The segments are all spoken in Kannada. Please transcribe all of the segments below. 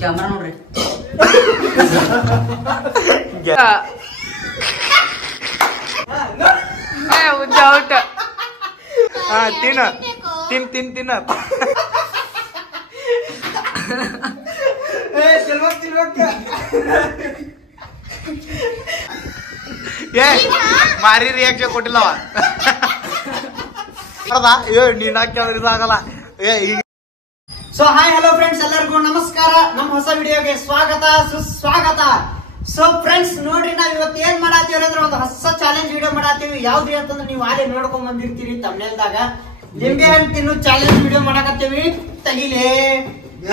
ಕ್ಯಾಮ್ರಾ ನೋಡ್ರಿ. ಔಟ್. ತಿನ್ನ ತಿನ್ ತಿನ್ ತಿನ್ನ ಮಾರಿ ರಿಯಾಕ್ಷನ್ ಕೊಟ್ಟಿಲ್ಲವ ನೀನ್ ಹಾಕಿದ್ರೆ ಇದಾಗಲ್ಲ. ಸೊ ಹಾಯ್ ಹಲೋ ಫ್ರೆಂಡ್ಸ್, ಎಲ್ಲರಿಗೂ ನಮಸ್ಕಾರ. ನಮ್ಮ ಹೊಸ ವಿಡಿಯೋಗೆ ಸ್ವಾಗತ ಸುಸ್ವಾಗತ. ಸೊ ಫ್ರೆಂಡ್ಸ್ ನೋಡ್ರಿ, ನಾವ್ ಇವತ್ತು ಏನ್ ಮಾಡತ್ತೀವ್ರಿ ಅಂದ್ರೆ ಒಂದು ಹೊಸ ಚಾಲೆಂಜ್ ವಿಡಿಯೋ ಮಾಡತ್ತೀವಿ. ಯಾವ್ದ್ರಿ ಅಂತಂದ್ರೆ ನೀವು ಆಲೇ ನೋಡ್ಕೊಂಡ್ ಬಂದಿರ್ತೀರಿ ತಮ್ಮನೇಲ್ದಾಗ. ಲಿಂಬೆ ಹಣ್ಣು ತಿನ್ನು ಚಾಲೆಂಜ್ ವಿಡಿಯೋ ಮಾಡಕತ್ತೀವಿ. ತಗಿಲೇ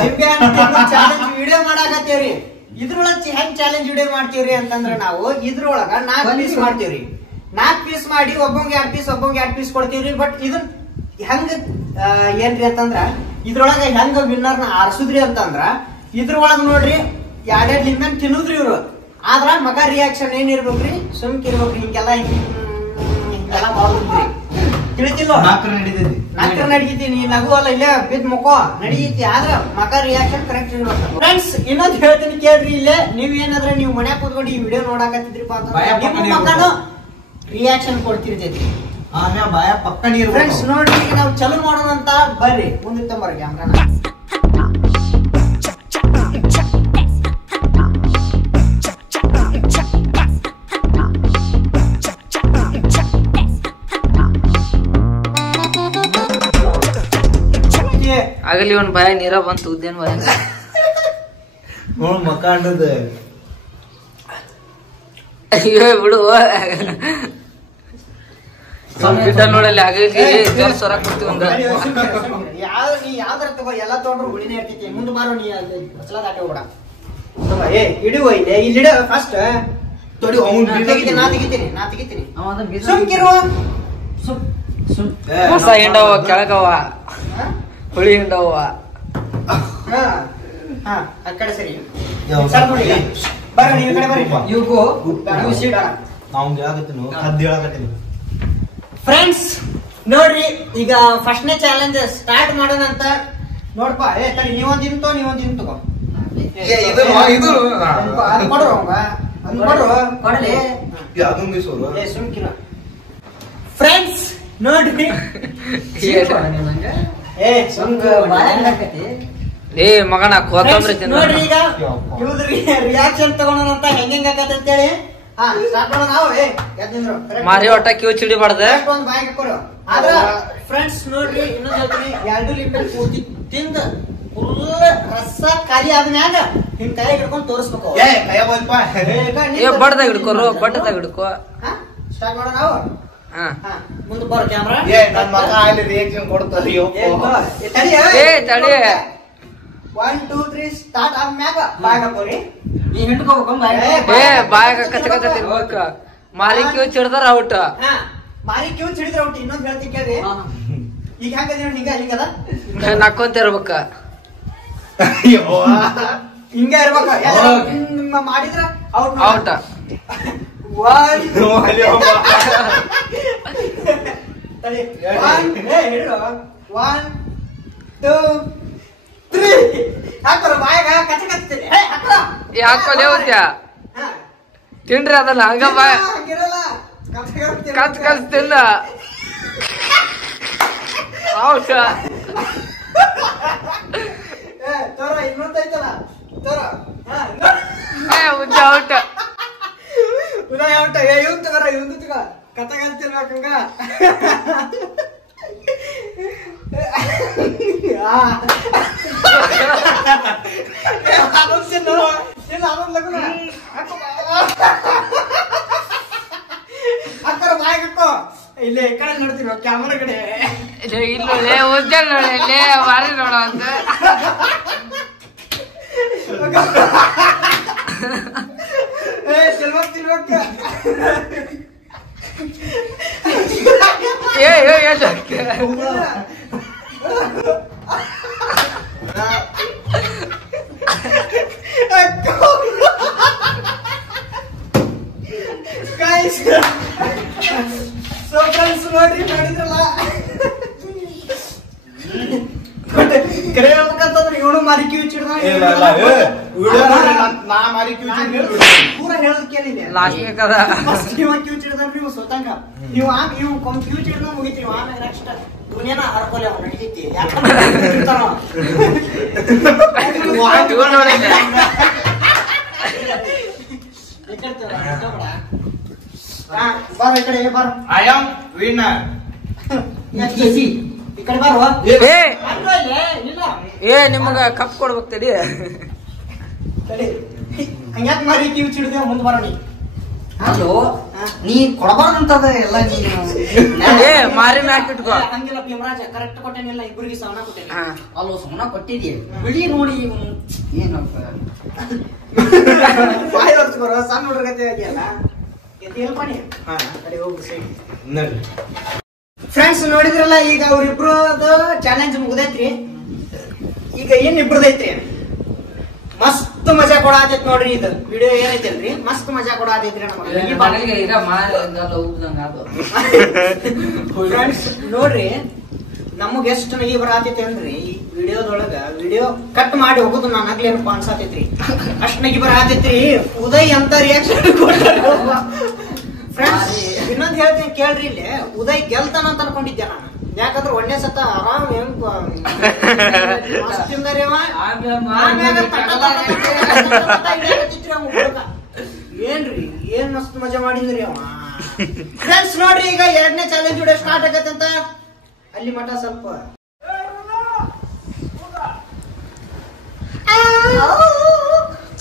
ಲಿಂಬೆ ಹಣ್ಣು ತಿನ್ನು ಚಾಲೆಂಜ್ ವಿಡಿಯೋ ಮಾಡಕತ್ತೀವ್ರಿ. ಇದ್ರೊಳಗ ಹೆಂಗ್ ಚಾಲೆಂಜ್ ವಿಡಿಯೋ ಮಾಡ್ತೀವ್ರಿ ಅಂತಂದ್ರೆ ನಾವು ಇದ್ರೊಳಗ 4 ಪೀಸ್ ಮಾಡ್ತೀವ್ರಿ. 4 ಪೀಸ್ ಮಾಡಿ ಒಬ್ಬಂಗೆ 2 ಪೀಸ್ ಕೊಡ್ತೀವ್ರಿ. ಬಟ್ ಇದನ್ ಹೆಂಗ ಏನ್ರಿ ಅಂತಂದ್ರ ಇದ್ರೊಳಗ ಹೆಂಗ ವಿನ್ನರ್ನ ಆರ್ಸುದ್ರಿ ಅಂತಂದ್ರ ಇದ್ರೊಳಗ ನೋಡ್ರಿ 2 ಲಿಂಬೆ ತಿನ್ನುದ್ರಿ ಇವ್ರು. ಆದ್ರ ಮಗ ರಿಯಾಕ್ಷನ್ ಏನಿರ್ಬೇಕ್ರಿ, ಸುಮ್ಕಿರ್ಬೇಕ್ರಿ. ಹಿಂಗೆಲ್ಲ ಮಾಡುದ್ರಿ. ತಿಳಿತಿಲ್ಲ? ನಾಲ್ಕರ ನಡೀತೀನಿ. ನಗು ಅಲ್ಲ, ಇಲ್ಲೇ ಬಿದ್ ಮುಖೋ ನಡೀತಿ. ಆದ್ರ ಮಗ ರಿಯಾಕ್ಷನ್ ಕರೆಕ್ಟ್ ಇರ್ಬೇಕು. ಫ್ರೆಂಡ್ಸ್ ಇನ್ನೊಂದ್ ಹೇಳ್ತೀನಿ ಕೇಳ್ರಿ. ಇಲ್ಲೇ ನೀವ್ ಏನಾದ್ರೆ ನೀವು ಮನ್ಯಾಗ ಕೂತ್ಕೊಂಡು ಈ ವಿಡಿಯೋ ನೋಡಾಕತ್ತಿದ್ರಿಪ್ಪ ಅಂತಂದ್ರೆ ನಿಮ್ಮ ಮಗನು ರಿಯಾಕ್ಷನ್ ಕೊಡ್ತಿರ್ತೈತಿ. ಬಾಯ ಪಕ್ಕ ನೀರು. ಫ್ರೆಂಡ್ಸ್ ನೋಡ್ರಿ, ಈಗ ನಾವು ಚಲೋ ಮಾಡೋಣ ಅಂತ ಬರ್ರಿ. ಮುಂದೆ ತಂಬರ ಕ್ಯಾಮ್ರಾನ. ಆಗಲಿ ಒಂದ್ ಭಯ ನೀರ ಬಂತು. ಉದ್ದೇನ್ ಭಯ ನೋಡ್ ಮಕ್ಕ ಅಂಡದ. ಅಯ್ಯೋ ಬಿಡು ನೋಡಲ್ಲಿ ಆಗಲಿ ಜೋರ್ ಸ್ವರ ಕೊಡ್ತೀವಿ. ನೀ ಯಾವ್ದಾರ ತಗೋ, ಎಲ್ಲ ತಗೊಂಡ್ರು ಹುಳಿನೇ ಇರ್ತೈತಿ. ಮುಂದೆ ಮಾರೋ, ನೀ ಮಸಲ ದಾಟೆ ಹೋಗ್ಬೇಡ. ಇಡುವ ಇಲ್ಲಿ ಇಲ್ಲಿಡ ಫಸ್ಟ್ ತೊಡಿ. ನಾ ತೆಗಿತೀನಿ. ಸುಮ್ಕಿರುವ ಹೊಸ ಹಿಂಡವ ಕೆಳಗವ ಹುಳಿ ಹಿಂಡವ. ಆ ಕಡೆ ಸರಿ ಬರ್ರಿ, ನೀವು ಕಡೆ ಬರ್ರಿ. ಇವ್ಗೂ ಸೀಡ ಫ್ರೆಂಡ್ಸ್ ನೋಡ್ರಿ, ಈಗ ಫಸ್ಟ್ನೇ ಚಾಲೆಂಜ್ ಸ್ಟಾರ್ಟ್ ಮಾಡೋಣ ಅಂತ. ನೋಡ್ಪಾ, ತಡಿ, ನೀವೊಂದ್ ಇಂತೋ ತಗೋ. ಫ್ರೆಂಡ್ಸ್ ನೋಡ್ರಿ, ಏ ಮಗನ ಕೊತ್ತಂಬರಿ ನೋಡ್ರಿ. ಈಗ ಇವ್ರ ರಿಯಾಕ್ಷನ್ ತಗೋಣ ಅಂತ ಹೆಂಗ ಆಕತ್ತ ಅಂತೇಳಿ ಮಾರಿ ಒಟ್ಟ ಕ್ಯೂ ಚಿಡಿಬಾರ್ದ. ಆದ್ರ ಫ್ರೆಂಡ್ಸ್ ನೋಡ್ರಿ, ಇನ್ನೊಂದ್ ಹೇಳ್ತೀನಿ, 2 ಲಿಂಬೆ ಪೂರ್ತಿ ತಿಂದ ಫುಲ್ ರಸ ಖಾಲಿ ಆದ್ಮ್ಯಾಗ ಹಿಂಗ್ ಕೈ ಹಿಡ್ಕೊಂಡ್ ತೋರಿಸ್ಬೇಕು. ಬಡ್ದಾಗ ಹಿಡ್ಕೋರು, ಬಡ್ದಾಗ ಹಿಡ್ಕೋ. ಸ್ಟಾರ್ಟ್ ಮಾಡೋಣ ನಾವು. ಮುಂದೆ ಬರೋ ಕ್ಯಾಮ್ರಾ. ರಿಯಾಕ್ಷನ್ ಕೊಡ್ತಾರೆ. ತಡಿ 1 2 3 ಸ್ಟಾರ್ಟ್ ಆದ್ಮ್ಯಾಗ ಬಾಯ್ ಹಾಕೋರಿ. ನೀ ಹಿಡ್ಕೋಬೇಕು. ಏ ಬಾಯಾಗ ಕಚ್ಚ ಕಚ್ಚ ತಿನ್ಬೇಕ. ಮಾರಿ ಕ್ಯೂ ಚಿಡ್ದಾರ ಔಟ್. ಮಾರಿ ಕ್ಯೂ ಚಿಡಿದ್ರ ಔಟ್. ಇನ್ನೊಂದ್ ಹೇಳ್ತೀನಿ ಕೇಳ್ರಿ. ಈಗ ಹೆಂಗದ ಹಿಂಗದ ನಕ್ಕೊಂತ ಇರ್ಬೇಕ. ಹಿಂಗ ಇರ್ಬೇಕ. ನಿಮ್ಮ ಮಾಡಿದ್ರ ಔಟ್. 1 2 3 ಹಾಕೋರ ಬಾಯಾಗ ಕಚ್ಚ ಕಚ್ತೀನಿ. ಯಾಕೋಲೆ ಹೋಗ್ಯ ತಿನ್ರಿ ಅದಲ್ಲ ಹಂಗ ಬಾಯ ಕಚ್ ಕಚ್ ತಿನ್ನ ಔಟ್. ತೋರ ಇನ್ನೊಂದೈತಲ್ಲ ತೋರ. ಉದ್ದ ಔಟ್. ಉದಯ ಔಟ್. ಇವ್ನು ತಗೋರ, ಇವ್ನು ತಗೋ. ಕಥ ಕಲ್ತಿರ್ಬೇಕಂಗ. ಅಕ್ಕರ ಬಾಯ್ ಹಾಕೋ. ಇಲ್ಲೇ ಈ ಕಡೆ ನೋಡ್ತಿರೋ ಕ್ಯಾಮರಾ ಕಡೆ. ಇಲ್ಲೇ ಉದ್ದ ನೋಡೇ ಮಾರಿ ನೋಡ ಅಂತ. ತಿನ್ಬೇಕ. ನೋಡ್ರಿ, ನೋಡಿದ್ರಲ್ಲ ಕರೆ ಹೇಳ್ಬೇಕಂತಂದ್ರೆ ಇವನು ಮಾರಿ ಕಿವಿ ಚಿಡ್ದ ನಾ ಮಾರಿ ಪೂರ ಹೇಳೋದ್ ಕೇಳಿಲ್ಲ ಲಾಸ್ಟ್ ಬೇಕದ ಫಸ್ಟ್ ಇವ ಕ್ಯೂಚ್ ಹಿಡಿದ್ರೆ ನೀವು ಸ್ವತಂಗ ನೀವು ಕ್ಯೂಚ್ ಹಿಡಿದ್ರೆ ಮುಗಿತೀವಿ ಆಮೇಲೆ ನೆಕ್ಸ್ಟ್ ದುನಿಯಾನ ಹರ್ಕೊಲೆ ಅವ ನಡೀತೈತಿ ಬಾರ ಈ ಕಡೆ ಬಾರ ಐ ಆಮ್ ವಿನ್ನರ್ ಈ ಕಡೆ ಬಾರುವ ಏ ನಿಮಗ ಕಪ್ ಕೊಡ್ಬೇಕು ತಡಿ ಹಂಗ್ಯಾಕ್ ಮಾರಿ ಕ್ಯೂಚ್ ಹಿಡಿದೇವ ಮುಂದ್ ಬರೋಣ ಹಲೋ ನೀ ಕೊಡಬಾರ್ದಂತದ ಎಲ್ಲ ನೀನು ಏ ಮಾರಿ ಮ್ಯಾಕ್ ಇಟ್ಕೋ ಹಂಗಿಲ್ಲ ಭೀಮರಾಜ ಕರೆಕ್ಟ್ ಕೊಟ್ಟೇನಿಲ್ಲ ಇಬ್ಬರಿಗೆ ಸವನ ಕೊಟ್ಟೇನಿ ಅಲ್ಲೋ ಸುಮ್ಮನ ಕೊಟ್ಟಿದ್ಯ ಬಿಳಿ ನೋಡಿ ಏನಪ್ಪ ಬಾಯಿ ಹೊರ್ಸ್ಕೊರ ಸಣ್ಣ ಹುಡುಗತೆ ಆಗಿಯಲ್ಲ ಎಲ್ಪಾಣಿ ಕಡೆ ಹೋಗು ಸೈಡ್ ಫ್ರೆಂಡ್ಸ್ ನೋಡಿದ್ರಲ್ಲ ಈಗ ಅವ್ರಿಬ್ರದು ಚಾಲೆಂಜ್ ಮುಗ್ದೈತ್ರಿ ಈಗ ಏನ್ ಇಬ್ರದೈತ್ರಿ ಮಸ್ತ್ ಮಜಾ ಕೊಡಾತೈತ್ ನೋಡ್ರಿ ಇದು ವಿಡಿಯೋ ಏನೈತಲ್ರಿ ಮಸ್ತ್ ಮಜಾ ಕೊಡಾತೈತ್ರಿ ನಮಗೆ ಈಗ ಫ್ರೆಂಡ್ಸ್ ನೋಡ್ರಿ ನಮಗ್ ಎಷ್ಟ್ ನಗಿ ಬರಾತೈತಿ ಅಂದ್ರಿ ಈ ವಿಡಿಯೋದೊಳಗ ವಿಡಿಯೋ ಕಟ್ ಮಾಡಿ ಹೋಗುದು ನಾನು ಆಗ್ಲೇನಪ್ಪ ಅನ್ಸಾತೈತ್ರಿ ಅಷ್ಟ್ ನಗಿ ಬರಾತೈತ್ರಿ ಉದಯ್ ಅಂತ ರಿಯಾಕ್ಷನ್ ಫ್ರೆಂಡ್ಸ್ ಇನ್ನೊಂದ್ ಹೇಳ್ತೀನಿ ಕೇಳ್ರಿ ಇಲ್ಲಿ ಉದಯ್ ಗೆಲ್ತಾನ ಅಂತ ಅನ್ಕೊಂಡಿದ್ದೆ ನಾನು ಯಾಕಂದ್ರೆ ಒಂದೇ ಸತ ಆರಾಮ್ ಹೆಂಗ್ ಏನ್ರಿ ಏನ್ ಮಸ್ತ್ ಮಜಾ ಮಾಡಿದ್ರಿ ಅವ ಫ್ರೆಂಡ್ಸ್ ನೋಡ್ರಿ ಈಗ ಎರಡನೇ ಚಾಲೆಂಜ್ ವಿಡಿಯೋ ಸ್ಟಾರ್ಟ್ ಆಗತ್ತೆ ಅಂತ ಅಲ್ಲಿ ಮಠ ಸ್ವಲ್ಪ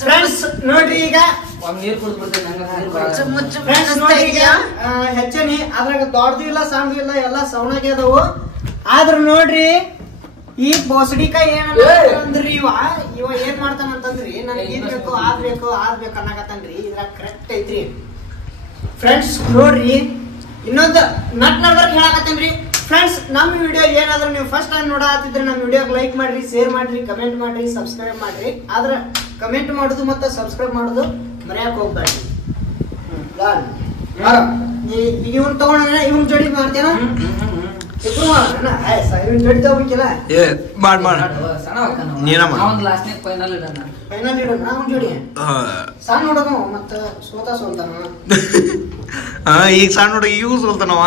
ಫ್ರೆಂಡ್ಸ್ ನೋಡ್ರಿ ಈಗ ಫ್ರೆಂಡ್ಸ್ ನೋಡ್ರಿ ಈಗ ಹೆಚ್ಚನಿ ಅದ್ರಾಗ ದೊಡ್ಡದು ಇಲ್ಲ ಸಣ್ಣದು ಇಲ್ಲ ಎಲ್ಲ ಸವಣಾಗಿ ಅದಾವು ಆದ್ರ ನೋಡ್ರಿ ಈ ಬೋಸಡಿಕಾಯಿ ಏನಂದ್ರಿ ಇವ ಏನ್ ಮಾಡ್ತಾನಂತಂದ್ರಿ ನನಗೆ ಇದ್ ಬೇಕು ಆದ್ಬೇಕು ಅನ್ನಕತ್ತನ್ರಿ ಇದ್ರಾಗ ಕರೆಕ್ಟ್ ಐತ್ರಿ ಫ್ರೆಂಡ್ಸ್ ನೋಡ್ರಿ ಇನ್ನೊಂದು ನಟ್ ನಡ್ಬರ್ಕ್ ಹೇಳಕತ್ತೇನ್ರಿ ಫ್ರೆಂಡ್ಸ್ ನಮ್ಮ ವಿಡಿಯೋ ಏನಾದ್ರೂ ನೀವು ಫಸ್ಟ್ ಟೈಮ್ ನೋಡಾತಿದ್ರೆ ನಮ್ಮ ವಿಡಿಯೋಗೆ ಲೈಕ್ ಮಾಡ್ರಿ ಶೇರ್ ಮಾಡ್ರಿ ಕಮೆಂಟ್ ಮಾಡ್ರಿ ಸಬ್ಸ್ಕ್ರೈಬ್ ಮಾಡ್ರಿ ಆದ್ರೆ ಕಮೆಂಟ್ ಮಾಡುದು ಮತ್ತೆ ಸಬ್ಸ್ಕ್ರೈಬ್ ಮಾಡುದು ಮರ್ಯಾಕ್ ಹೋಗ್ಬೇಡ್ರಿ ಇವನ್ ತಗೊಂಡ ಇವನ್ ಜೋಡಿ ಮಾಡ್ತೇನ ಇಬ್ರು ಮಾಡೋಣ ಇವನ್ ಜೋಡಿ ತಗೋಬೇಕಿಲ್ಲ ಫೈನಲ್ ಇಡೋಣ ಅವನ್ ಜೋಡಿ ಸಣ್ಣ ಹುಡುಗ ಮತ್ತ ಸೋಲ್ತಾನ ಈಗ ಸಣ್ಣ ಹುಡುಗ ಇವು ಸೋಲ್ತಾನವ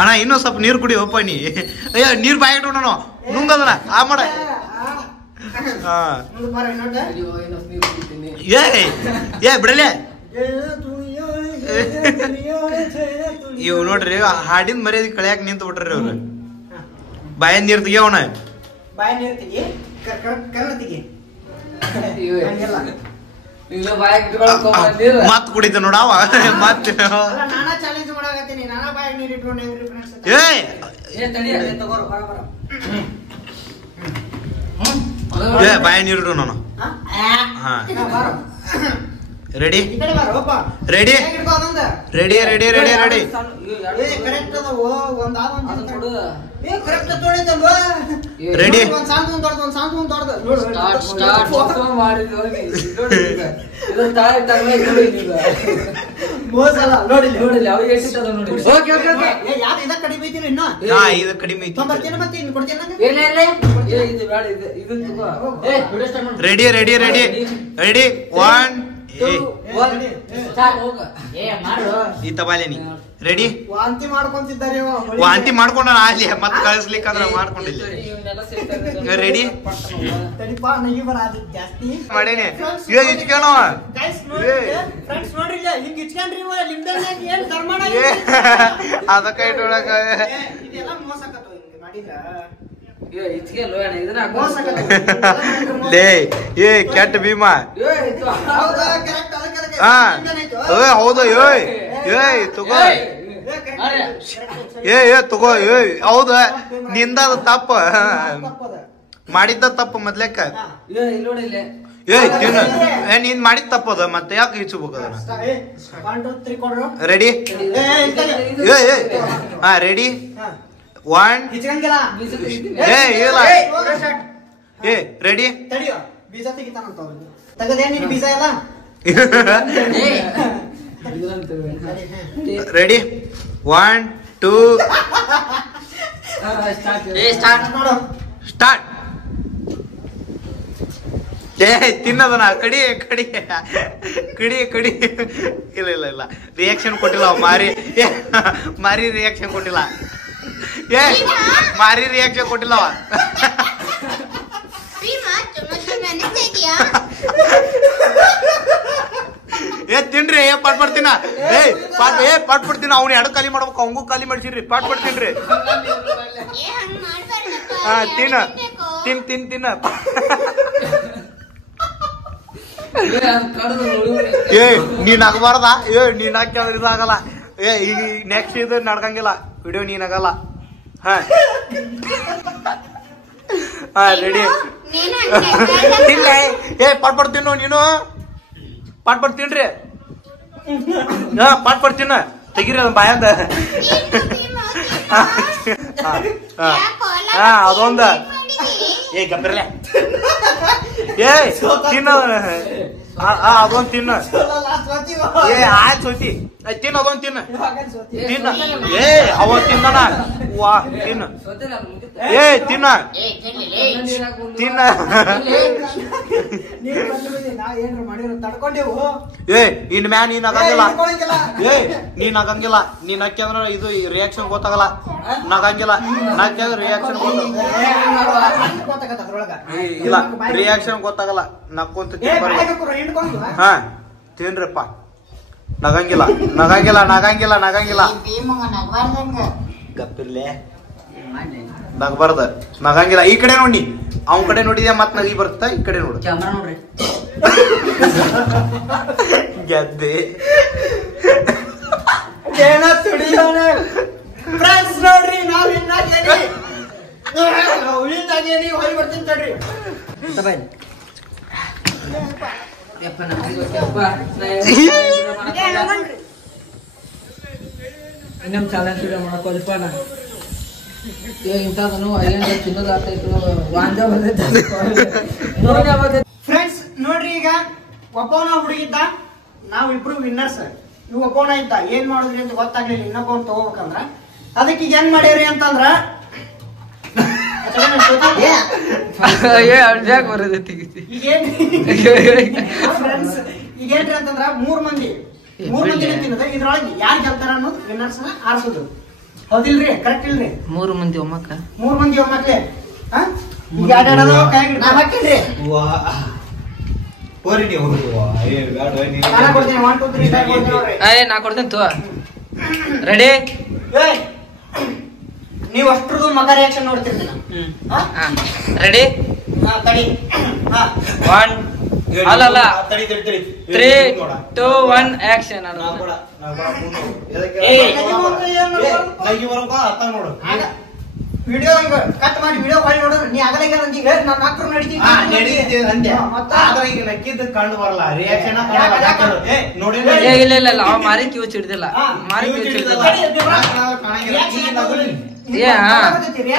ಅಣ್ಣ ಇನ್ನೂ ಸ್ವಲ್ಪ ನೀರು ಕುಡಿ ಒಪ್ಪ ನೀ ಅಯ್ಯ ನೀರ್ ಬಾಯಿ ಇಟ್ಟೋಣ ನುಂಗದನ ಆ ಮಾಡ ಏ ಬಿಡಲೆ ಇವ್ ನೋಡ್ರಿ ಹಾಡಿನ ಮರ್ಯಾದೆ ಕಳಿಯಾಕ ನಿಂತು ಬಿಟ್ರಿ ಅವ್ರು ಬಾಯ ನೀರ್ ತೆಗಿಯವಣ ಬಾಯ ನೀರ್ ತೆಗಿ ಕರ್ನ ತೆಗಿ ಮತ್ ಕುಡಿತ ನೋಡವ ಮತ್ ನಾನಾ ಚಾಲೆಂಜ್ ಮಾಡಾಕತ್ತೀನಿ ನಾನಾ ಬಾಯ ನೀರ್ ಇಟ್ಕೊಂಡೇನ್ರಿ ಫ್ರೆಂಡ್ಸ್ ಏ ಬಾಯ ನೀರು ಇಡು ನಾನು ready ready ready ready ready ready correct ಅದಾವ ಕರೆಕ್ಟ್ ತೊಳಿತಲ್ವಾ ರೆಡಿ ಒಂದ್ ಸಾಂಗ್ ಒಂದ್ ಸಾಂಗ್ ಇದು ಕಡಿಮೆ ರೆಡಿ ರೆಡಿ ರೆಡಿ ರೆಡಿ 1 ಈ ತಬಾಲೇನಿ ರೆಡಿ ವಾಂತಿ ಮಾಡ್ಕೊಂತಿದ್ದಾರೆ ವಾಂತಿ ಮಾಡ್ಕೊಂಡ ಅಲ್ಲಿ ಮತ್ತೆ ಕಳಿಸ್ಲಿಕ್ಕಂದ್ರ ಮಾಡ್ಕೊಂಡಿಲ್ಲ ರೆಡಿ ಜಾಸ್ತಿ ಮಾಡೇನಿ ಇವಾಗ ಇಚ್ಕೇನೋ ಫ್ರೆಂಡ್ಸ್ ನೋಡ್ರಿ ಹಿಂಗ್ ಇಚ್ಕೊಂಡ್ರಿ ಏನ್ ಧರ್ಮಣ ಅದಕ್ಕ ಇಟ್ಟೊಳಗ ಇದೆಲ್ಲ ಮೋಸಕತ್ತು ಹಿಂಗ್ ಮಾಡಿದ್ರ ಲೇ ಏ ಕೆಟ್ಟ ಭೀಮಾ ಹೌದು ಏಯ್ ತಗೋ ತಗೋ ಹೌದ ನಿಂದ ತಪ್ಪ ಮಾಡಿದ್ದ ತಪ್ಪ ಮೊದ್ಲೆಕ್ಕ ನೀನ್ ಮಾಡಿದ ತಪ್ಪದ ಮತ್ತೆ ಯಾಕೆ ಇಚ್ಚಬೇಕು ರೆಡಿ ಹಾ ರೆಡಿ 1 ರೆಡಿ ಬೀಜ ತೆಗಿತಾನಂತ ತಗದೇ ನೀನ್ ಬೀಜ ಎಲ್ಲ ರೆಡಿ 1 2 ನೋಡು ಸ್ಟಾರ್ಟ್. ಏ ತಿನ್ನದನ ಕಡಿ ಕಡಿ ಕಡಿ ಕಡಿ. ಇಲ್ಲ ಇಲ್ಲ ಇಲ್ಲ ರಿಯಾಕ್ಷನ್ ಕೊಟ್ಟಿಲ್ಲ ಅವ ಮಾರಿ. ಮಾರಿ ರಿಯಾಕ್ಷನ್ ಕೊಟ್ಟಿಲ್ಲ. ಏ ಮಾರಿ ರಿಯಾಕ್ಷನ್ ಕೊಟ್ಟಿಲ್ಲ ಅವ. ಏ ತಿನ್ರಿ ಪಾಟ್ ಮಾಡ್ತೀನ. ಪಾಟ್ ಬಿಡ್ತೀನಿ. ಅವ್ನು ಎರಡು ಖಾಲಿ ಮಾಡ್ಬೇಕು, ಅವಂಗೂ ಖಾಲಿ ಮಾಡ್ಸಿರ್ರಿ. ಪಾಟ್ ಬಿಡ್ತೀನ್ರಿ. ಹಾ ತಿನ್ನ ತಿನ್ ತಿನ್ ತಿನ್ನ. ಏ ನೀನ್ ಆಗಬಾರ್ದ. ಏ ನೀನ್ ಹಾಕಿದ್ರೆ ಇದಾಗಲ್ಲ. ಏ ಈಗ ನೆಕ್ಸ್ಟ್ ಇದು ನಡ್ಕಂಗಿಲ್ಲ ವಿಡಿಯೋ. ನೀನ್ ಆಗಲ್ಲ. ಹಾ ಹಾ ರೆಡಿ. ತಿನ್ರಿ. ಏ ಪಾಟ್ ತಿನ್ನು ನೀನು. ಪಾಟ್ ತಿನ್ರಿ. ಹಾ ಪಾಟ್ ತಿನ್ನ. ತೆಗಿರಿ ಅದ್ ಬಾಯಂದ. ಹಾ ಅದೊಂದ. ಏ ಗಂಭೀರಲೆ. ಏ ತಿನ್ನ ಅದೊಂದ್ ತಿನ್ನ. ಏ ಆಯ್ತು ಸೋತಿ ತಿನ್ನ ಅದೊಂದ್ ತಿನ್ನ. ತಿನ್ನ. ಏ ಅವ ತಿನ್ನಣ. ವಾ ತಿನ್ನ. ಏ ತಿನ್ನ ತಿನ್ನ. ಏ ಇನ್ ಮ್ಯಾ ನೀನ್ ಆಗಂಗಿಲ್ಲ. ಏ ನೀನ್ ಆಗಂಗಿಲ್ಲ. ನೀನ್ ಹಾಕಿ ಅಂದ್ರ ಇದು ರಿಯಾಕ್ಷನ್ ಗೊತ್ತಾಗಲ್ಲ. ನಗಂಗಿಲ್ಲ. ನಾಕಿದ್ರೆ ರಿಯಾಕ್ಷನ್ ಇಲ್ಲ. ರಿಯಾಕ್ಷನ್ ಗೊತ್ತಾಗಲ್ಲ. ನಕ್ಕೊಂತ ಹಾ ತಿನ್ರಪ್ಪ. ನಗಂಗಿಲ್ಲ ನಗಂಗಿಲ್ಲ ನಗಂಗಿಲ್ಲ ನಗಂಗಿಲ್ಲ. ಗಪ್ಪಿರ್ಲೆ ನಗಬಾರ್ದ. ನಗಂಗಿಲ್ಲ. ಈ ಕಡೆ ನೋಡಿ. ಅವನ್ ಕಡೆ ನೋಡಿದ್ಯಾ ಮತ್ ನಗಿ ಬರುತ್ತ. ಈ ಕಡೆ ನೋಡು. ನೋಡ್ರಿ ಗೆದ್ದೆ. ಫ್ರೆಂಡ್ಸ್ ನೋಡ್ರಿ ನಾವ್ ಹೊಳಿ ಬರ್ತೀನಿ ತಡ್ರಿ. ಇನ್ನೊಂದು ಚಾಲೆಂಜ್ ವಿಡಿಯೋ ಮಾಡಕೋದಪ್ಪ. ನಾ ಇಂಥದನ್ನು ಅಯ್ಯಂದ ತಿನ್ನೋದಾಗ್ತೈತು. ವಾಂದ ಬಂದೈತೆ. ಫ್ರೆಂಡ್ಸ್ ನೋಡ್ರಿ ಈಗ ಒಬ್ಬವನ ಹುಡುಗಿದ್ದ. ನಾವ್ ಇಬ್ರು ವಿನ್ನರ್ಸ್. ಇವ್ ಒಬ್ಬವನ ಇದ್ದ. ಏನ್ ಮಾಡುದ್ರಿ ಅಂತ ಗೊತ್ತಾಗ್ಲಿಲ್ಲ. ಇನ್ನೊಬ್ಬವನ್ ತಗೋಬೇಕಂದ್ರ ಅದಕ್ಕೆ ಈಗ ಏನ್ ಮಾಡ್ಯಾರಿ ಅಂತಂದ್ರ ಈಗೇನ್ರಿ ಅಂತಂದ್ರ ಮೂರ್ ಮಂದಿ ತಿನ್ನದ. ಇದ್ರೊಳಗೆ ಯಾರು ಗೆಲ್ತಾರ ಅನ್ನೋದು ವಿನ್ನರ್ಸ್ ಆರಿಸೋದು. ಹೌದಿಲ್ರಿ? ಕರೆಕ್ಟ್ ಇಲ್ರಿ? 3 ಮಂದಿ ಒಮ್ಮಕ್ಕ. 3 ಮಂದಿ ಒಮ್ಮಕ್ಲೆ. ಈಗ ಎರಡೆರಡು ಕೈ ನಾವ್ ಹಾಕಿನ್ರಿ. ನಾನು ಕೊಡ್ತೀನಿ. 1 2 3 ಸ್ಟಾರ್ಟ್ ಮಾಡ್ತೀನಿ ನೋಡ್ರಿ. ನಾ ಕೊಡ್ತೇನೆ ತೋ. ರೆಡಿ? ನೀವು ಅಷ್ಟ್ರದ್ದು ಮಗ ರಿಯಾಕ್ಷನ್ ನೋಡ್ತೀರಿ. ರೆಡಿ? ತಡಿ. 1 ಅಲ್ಲ 3 2 1 ಆಕ್ಷನ್. ವಿಡಿಯೋ ಕಟ್ ಮಾಡಿ ವಿಡಿಯೋ ಮಾಡಿ ನೋಡ್ರಿ. ನೀ ಆಗಲೇ ನಾನು ಡಾಕ್ಟರ್ ನಡೀತೀನಿ ಕಂಡು ಬರಲ್ಲ. ರಿಯಾಕ್ಷನ್ ಇಲ್ಲ ಇಲ್ಲ ಇಲ್ಲ. ಅವ ಮಾರಿ ಕಿವುಚ್ ಹಿಡ್ದಿಲ್ಲ. ಮಾರಿ ಕಿವುಚ್ ಹಿಡ್ದಿಲ್ಲ.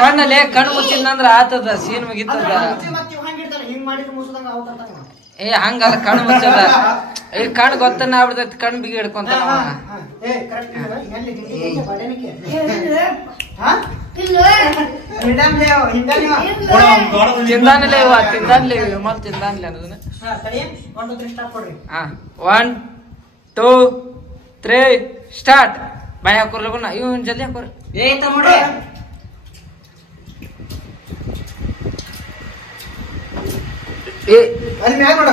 ಕಣ್ಣಲ್ಲೇ ಕಣ್ಣು ಮುಚ್ಚಿದ್ನಂದ್ರ ಆತದ. ಸೀನ್ ಮುಗಿತದ. ಏ ಹಂಗಲ್ಲ. ಕಣ್ಣು ಮುಚ್ಚದ. ಈ ಕಣ್ಣು ಗೊತ್ತನ್ನ ಆಗ್ಬಿಡ್ತೈತಿ. ಕಣ್ಣು ಬಿಗಿ ಹಿಡ್ಕೊಂತ. ತಿಂದಾನಿಲ್ಲ ಇವ. ತಿಂದಾನ್ಲಿ ಮತ್ ತಿಂದಾನ್ಲಿ ಅನ್ನೋದನ್ನ. 1 2 3 ಸ್ಟಾರ್ಟ್. ಬಾಯ್ ಹಾಕೋರ್ಲಗುನ. ಇವ್ ಜಲ್ದಿ ಹಾಕೋರಿ. ಏ ತಮ್ಮಡಿ ಅಲ್ಲಿ ಮ್ಯಾಗ ನೋಡ.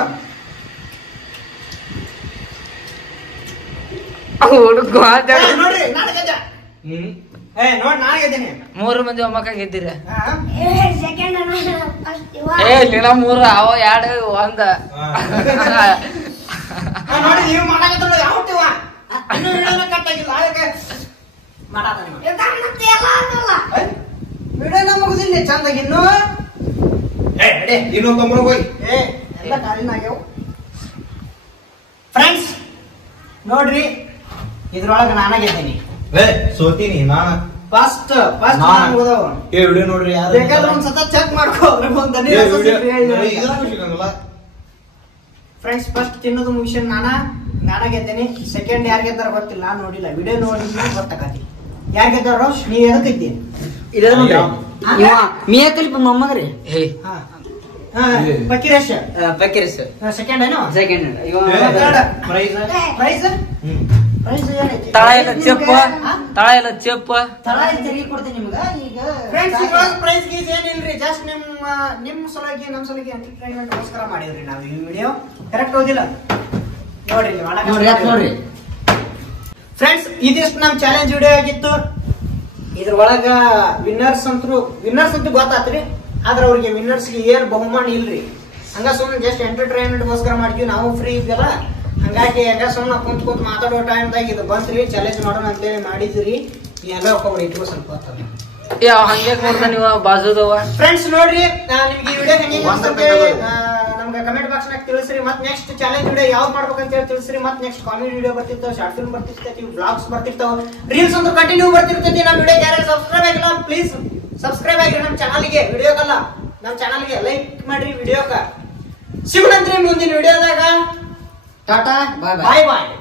ಹುಡುಗ ನೋಡ್ರಿ ನಾನು ಗೆದ್ದ. ನೋಡ್ ನಾನು ಗೆದ್ದೇನೆ. 3 ಮಂದಿ ಒಮ್ಮಕ್ಕ ಗೆದ್ದಿರ. ಏ ಇಲ್ಲ 3 ಅವ 2 1. ನೋಡಿ ನೀವು ಮಾಡಕತ್ತ ಯಾವತ್ತಿವ ಇನ್ನೂ ವಿಡಿಯೋನ ಕಟ್ ಆಗಿಲ್ಲ. ವಿಡಿಯೋನ ಮುಗಿದಿಲ್ಲ ಚಂದಾಗಿ ಇನ್ನು. ಎಲ್ಲ ಕಾಲಿನಾಗ್ಯಾವ. ಫ್ರೆಂಡ್ಸ್ ನೋಡ್ರಿ ಇದ್ರೊಳಗ ನಾನ ಗೆದ್ದೀನಿ. ಸೋತೀನಿ ನಾನು. ಫಸ್ಟ್ ವಿಡಿಯೋ ನೋಡ್ರಿ. ಬೇಕಾದ್ರೆ ಒಂದ್ಸತ ಚೆಕ್ ಮಾಡ್ಕೋ. ಫ್ರೆಂಡ್ಸ್ ಫಸ್ಟ್ ತಿನ್ನೋದು ಮುಗಿಸಿನ್ ನಾನ ಗೆದ್ದೇನೆ. ಸೆಕೆಂಡ್ ಯಾರು ಗೆದ್ದಾರ ಗೊತ್ತಿಲ್ಲ. ನಾನ್ ನೋಡಿಲ್ಲ. ವಿಡಿಯೋ ನೋಡಿ ಗೊತ್ತಾಕತಿ ಯಾರು ಗೆದ್ದಾರೋ. ನೀವ್ ಎದಕ್ಕೈತಿ ಇದ ನೋಡ್ರಿ ಇವ ಮಿಯಾ ಖಲೀಫಾ ಮೊಮ್ಮಗ್ರಿ ಹೇ ಫಕೀರೇಶ್ ಫಕೀರೇಶ್ ಸೆಕೆಂಡ್ ಏನೋ ಸೆಕೆಂಡ್ ಇವ ಪ್ರೈಸ್ ಪ್ರೈಸ್ ಏನೈತಿ ತಳ ಎಲ್ಲ ಚೆಪ್ಪ ತಳ ಎಲ್ಲ ಚೆಪ್ಪ ತಳ ತಿರುಗಿ ಕೊಡ್ತೀನಿ ನಿಮ್ಗ ಈಗ ಫ್ರೆಂಡ್ಸ್ ಇವಾಗ ಪ್ರೈಸ್ ಗೀಸ್ ಏನಿಲ್ರಿ ಜಸ್ಟ್ ನಿಮ್ಮ ಸಲುವಾಗಿ ನಮ್ಮ ಸಲುವಾಗಿ ಎಂಟರ್ಟೈನ್ಮೆಂಟ್ ಗೋಸ್ಕರ ಮಾಡಿದ್ರಿ ನಾವು ಈ ವಿಡಿಯೋ ಕರೆಕ್ಟ್ ಓದಿಲ್ಲ ನೋಡ್ರಿ ನೋಡ್ರಿ ಯಾಕೆ ನೋಡ್ರಿ ಫ್ರೆಂಡ್ಸ್ ಇದಿಷ್ಟು ನಮ್ ಚಾಲೆಂಜ್ ವಿಡಿಯೋ ಆಗಿತ್ತು ಇದ್ರ ಒಳಗ ವಿನ್ನರ್ಸ್ ಅಂತೂ ಗೊತ್ತಾತ್ರಿ ಆದ್ರ ಅವ್ರಿಗೆ ವಿನ್ನರ್ಸ್ ಗೆ ಏನ್ ಬಹುಮಾನ ಇಲ್ರಿ ಹಂಗ ಸುಮ್ಮನೆ ಜಸ್ಟ್ ಎಂಟರ್ಟೈನ್ಮೆಂಟ್ ಗೋಸ್ಕರ ಮಾಡಿದ್ವಿ ನಾವು ಫ್ರೀ ಇದ್ವಲ್ಲ ಹಂಗಾಗಿ ಈಗ ಸುಮ್ಮನೆ ಕುಂತ್ ಮಾತಾಡೋ ಟೈಮ್ದಾಗ ಇದು ಬಂತ್ರಿ ಚಾಲೆಂಜ್ ಮಾಡೋಣ ಅಂತೇಳಿ ಮಾಡಿದ್ರಿ ಎಲ್ಲ ಹೋಗ್ರಿ ಇಟ್ಕೋ ಸ್ವಲ್ಪ ಯಾವ ಹಂಗೆ ನೋಡ್ದ ನೀವು ಬಾಜುದವ ಫ್ರೆಂಡ್ಸ್ ನೋಡ್ರಿ ನಿಮ್ಗೆ ಈ ವಿಡಿಯೋ ಹೆಂಗೆ ಅಂತೇಳಿ ನಮ್ಗೆ ಕಮೆಂಟ್ ಬಾಕ್ಸ್ ನಾಗ ತಿಳಿಸ್ರಿ ಮತ್ತೆ ನೆಕ್ಸ್ಟ್ ಚಾಲೆಂಜ್ ವಿಡಿಯೋ ಯಾವ್ದು ಮಾಡ್ಬೇಕಂತ ಹೇಳಿ ತಿಳಿಸ್ರಿ ಮತ್ತೆ ನೆಕ್ಸ್ಟ್ ಕಾಮಿಡಿ ವಿಡಿಯೋ ಬರ್ತಿರ್ತಾವ ಶಾರ್ಟ್ ಫಿಲ್ಮ್ ಬರ್ತಿರ್ತೈತಿ ವ್ಲಾಗ್ಸ್ ಬರ್ತಿರ್ತಾವ ರೀಲ್ಸ್ ಅಂತೂ ಕಂಟಿನ್ಯೂ ಬರ್ತಿರ್ತೈತಿ ನಮ್ಮ ವಿಡಿಯೋ ಯಾರು ಸಬ್ಸ್ಕ್ರೈಬ್ ಆಗಿಲ್ಲ ಪ್ಲೀಸ್ ಸಬ್ಸ್ಕ್ರೈಬ್ ಆಗಿರಿ ನಮ್ಮ ಚಾನಲ್ಗೆ ವಿಡಿಯೋಗಲ್ಲ ನಮ್ಮ ಚಾನಲ್ಗೆ ಲೈಕ್ ಮಾಡ್ರಿ ವಿಡಿಯೋಕ ಸಿಗುಣಂತ್ರಿ ಮುಂದಿನ ವಿಡಿಯೋದಾಗ ಟಾಟಾ ಬಾಯ್ ಬಾಯ್ ಬಾಯ್